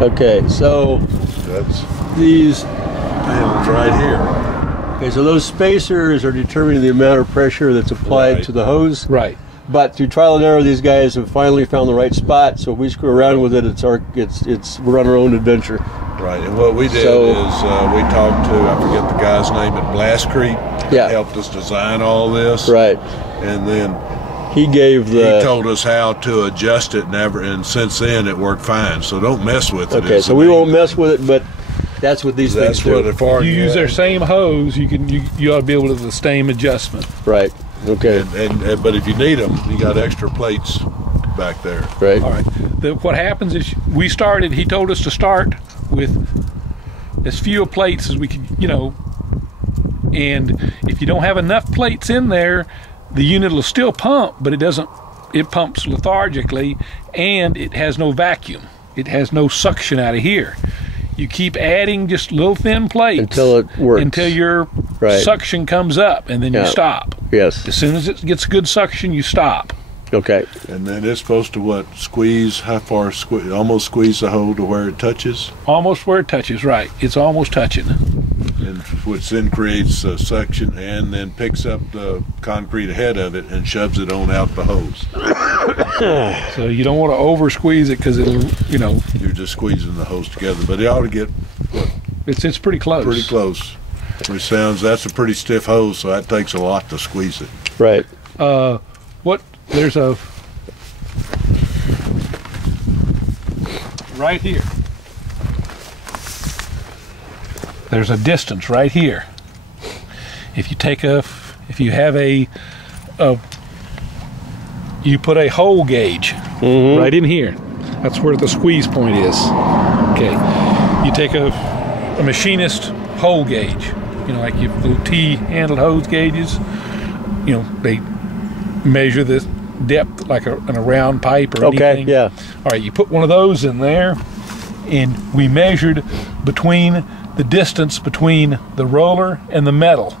Okay, so That's these panels right here. Okay, so those spacers are determining the amount of pressure that's applied Right. to the hose. Right. But through trial and error, these guys have finally found the right spot. So if we screw around with it, we're on our own adventure. Right, and what we did So- is we talked to, I forget the guy's name at Blastcrete. Yeah. Helped us design all this. Right. And then He gave he the. told us how to adjust it, and since then it worked fine. So don't mess with it. Okay, is so the we main won't mess thing. with it, but that's what these That's things what do. as far You use as their same hose, you ought to be able to do the same adjustment. Right. Okay. and but if you need them, you got extra plates back there. Right. All right. What happens is he told us to start with as few plates as we could, and if you don't have enough plates in there, the unit will still pump, but it pumps lethargically, and it has no vacuum. It has no suction out of here. You keep adding just little thin plates Until it works. until your Right. suction comes up, and then you Yeah. stop. Yes. As soon as it gets good suction, you stop. Okay. And then it's supposed to squeeze, how far, almost squeeze the hole to where it touches, Almost where it touches, right. It's almost touching. and which then creates a suction and then picks up the concrete ahead of it and shoves it on out the hose. So you don't want to over squeeze it because it'll, You're just squeezing the hose together, but it ought to get it's pretty close. pretty close. Which that's a pretty stiff hose, so that takes a lot to squeeze it. Right. There's a right here. There's a distance right here. If you have you put a hole gauge right in here. That's where the squeeze point is. Okay. You take a machinist hole gauge, like your little T-handled hose gauges. They measure the depth like in a round pipe or anything. Okay. Yeah. All right, you put one of those in there, and we measured the distance between the roller and the metal.